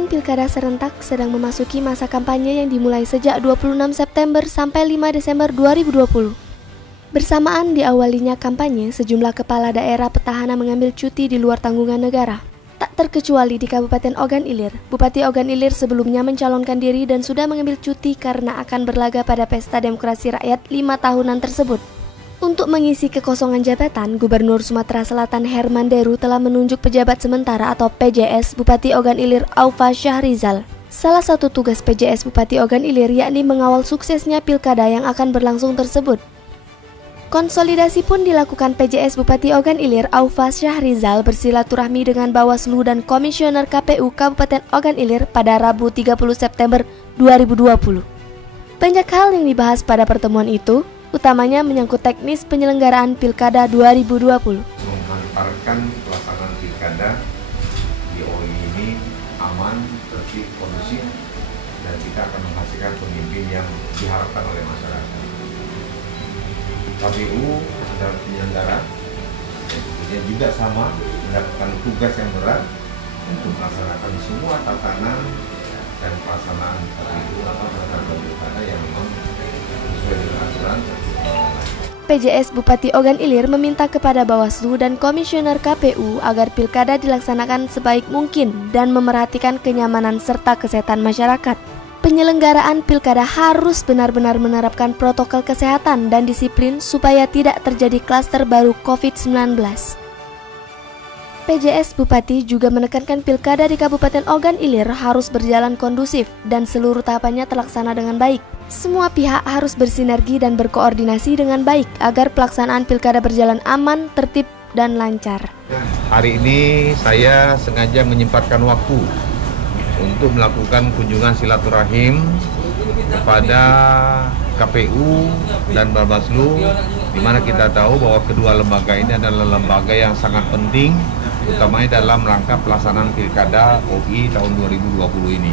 Tahapan Pilkada serentak sedang memasuki masa kampanye yang dimulai sejak 26 September sampai 5 Desember 2020. Bersamaan diawalinya kampanye, sejumlah kepala daerah petahana mengambil cuti di luar tanggungan negara. Tak terkecuali di Kabupaten Ogan Ilir. Bupati Ogan Ilir sebelumnya mencalonkan diri dan sudah mengambil cuti karena akan berlaga pada Pesta Demokrasi Rakyat 5 tahunan tersebut. Untuk mengisi kekosongan jabatan, Gubernur Sumatera Selatan Herman Deru telah menunjuk pejabat sementara atau PJS Bupati Ogan Ilir Aufa Syahrizal. Salah satu tugas PJS Bupati Ogan Ilir yakni mengawal suksesnya pilkada yang akan berlangsung tersebut. Konsolidasi pun dilakukan PJS Bupati Ogan Ilir Aufa Syahrizal bersilaturahmi dengan Bawaslu dan Komisioner KPU Kabupaten Ogan Ilir pada Rabu 30 September 2020. Banyak hal yang dibahas pada pertemuan itu, utamanya menyangkut teknis penyelenggaraan Pilkada 2020. Menghantarkan pelaksanaan Pilkada di OI ini aman, tertib, kondusif, dan kita akan menghasilkan pemimpin yang diharapkan oleh masyarakat. KPU adalah penyelenggara, dan juga sama mendapatkan tugas yang berat untuk melaksanakan semua tatanan dan pelaksanaan pemilu atau pelaksanaan pilkada yang memang sesuai dengan aturan. PJS Bupati Ogan Ilir meminta kepada Bawaslu dan Komisioner KPU agar pilkada dilaksanakan sebaik mungkin dan memerhatikan kenyamanan serta kesehatan masyarakat. Penyelenggaraan pilkada harus benar-benar menerapkan protokol kesehatan dan disiplin supaya tidak terjadi klaster baru COVID-19. PJS Bupati juga menekankan pilkada di Kabupaten Ogan Ilir harus berjalan kondusif dan seluruh tahapannya terlaksana dengan baik. Semua pihak harus bersinergi dan berkoordinasi dengan baik agar pelaksanaan pilkada berjalan aman, tertib, dan lancar. Hari ini saya sengaja menyempatkan waktu untuk melakukan kunjungan silaturahim kepada KPU dan Bawaslu, di mana kita tahu bahwa kedua lembaga ini adalah lembaga yang sangat penting, utamanya dalam rangka pelaksanaan Pilkada OI tahun 2020 ini.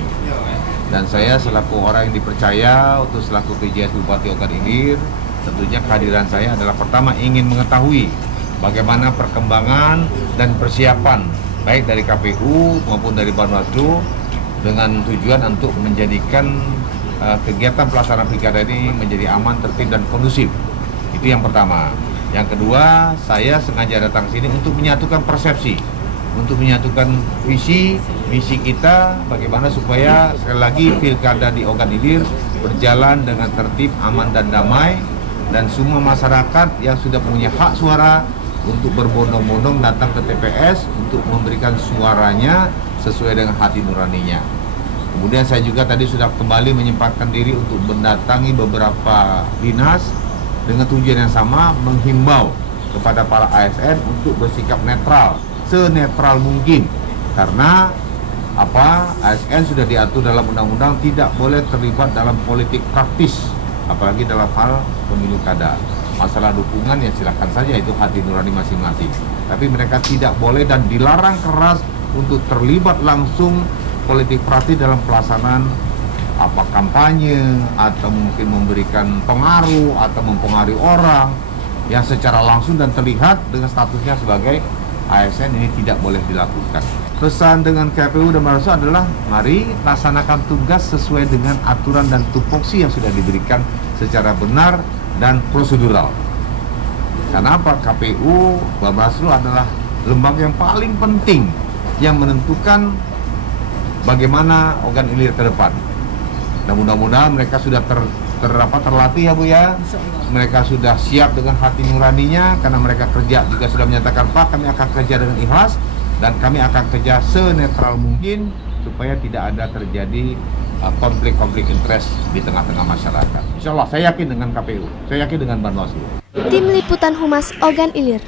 Dan saya selaku orang yang dipercaya untuk selaku PJS Bupati Ogan Ilir, tentunya kehadiran saya adalah pertama ingin mengetahui bagaimana perkembangan dan persiapan baik dari KPU maupun dari Bawaslu dengan tujuan untuk menjadikan kegiatan pelaksanaan pilkada ini menjadi aman, tertib, dan kondusif. Itu yang pertama. Yang kedua, saya sengaja datang sini untuk menyatukan persepsi, untuk menyatukan visi, misi kita, bagaimana supaya sekali lagi pilkada di Ogan Ilir berjalan dengan tertib, aman, dan damai, dan semua masyarakat yang sudah punya hak suara untuk berbondong-bondong datang ke TPS untuk memberikan suaranya sesuai dengan hati nuraninya. Kemudian saya juga tadi sudah kembali menyempatkan diri untuk mendatangi beberapa dinas dengan tujuan yang sama, menghimbau kepada para ASN untuk bersikap netral, senetral mungkin, karena ASN sudah diatur dalam undang-undang tidak boleh terlibat dalam politik praktis, apalagi dalam hal pemilu kada. Masalah dukungan ya silakan saja, itu hati nurani masing-masing, tapi mereka tidak boleh dan dilarang keras untuk terlibat langsung politik praktis dalam pelaksanaan kampanye, atau mungkin memberikan pengaruh atau mempengaruhi orang yang secara langsung dan terlihat dengan statusnya sebagai ASN. Ini tidak boleh dilakukan. Pesan dengan KPU dan Bawaslu adalah mari laksanakan tugas sesuai dengan aturan dan tupoksi yang sudah diberikan secara benar dan prosedural. Karena KPU, Bawaslu adalah lembaga yang paling penting yang menentukan bagaimana Ogan Ilir ke depan. Dan mudah-mudahan mereka sudah terlatih ya Bu ya. Mereka sudah siap dengan hati nuraninya, karena mereka kerja juga sudah menyatakan, Pak, kami akan kerja dengan ikhlas dan kami akan kerja senetral mungkin supaya tidak ada terjadi konflik-konflik interest di tengah-tengah masyarakat. Insya Allah saya yakin dengan KPU, saya yakin dengan Bawaslu. Tim Liputan Humas Ogan Ilir.